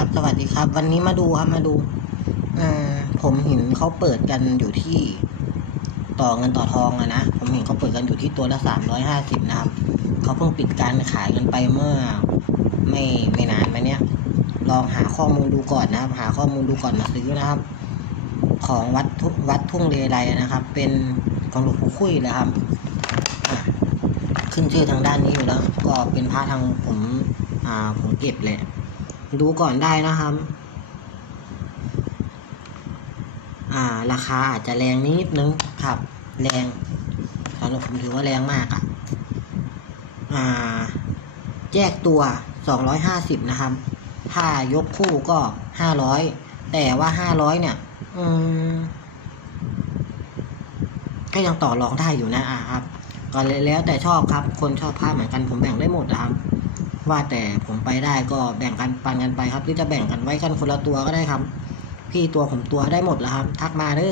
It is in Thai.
ับสวัสดีครับ วันนี้มาดูครับมาดูอผมเห็นเขาเปิดกันอยู่ที่ต่อเงินต่อทองอะนะ ผมเห็นเขาเปิดกันอยู่ที่ตัวละสามร้อยห้าสิบนะครับเขาเพิ่งปิดการขายกันไปเมื่อ ไม่ไม่นานมาเนี้ยลองหาข้อมูลดูก่อนนะครับ หาข้อมูลดูก่อนมาซื้อนะครับ ของวัดทุวัดทุ่งเลไลนะครับ เป็นของหลวงปู่คุยเลยครับขึ้นชื่อทางด้านนี้อยู่แล้ว ก็เป็นพระทางผม อ่าผมเก็บเลย ดูก่อนได้นะครับ อ่า ราคาอาจจะแรงนิดนึงครับ แรงสำหรับผมถือว่าแรงมากอะ่ะ อ่า แยกตัวสองร้อยห้าสิบนะครับ ถ้ายกคู่ก็ห้าร้อยแต่ว่าห้าร้อยเนี่ย อืม ก็ยังต่อรองได้อยู่นะอะครับ ก็แล้วแต่ชอบครับ คนชอบผ้าเหมือนกันผมแบ่งได้หมดนะครับ ว่าแต่ผมไปได้ก็แบ่งกันปันกันไปครับ หรือจะแบ่งกันไว้กันคนละตัวก็ได้ครับ พี่ตัวผมตัวได้หมดแล้วครับ ทักมาเด้อ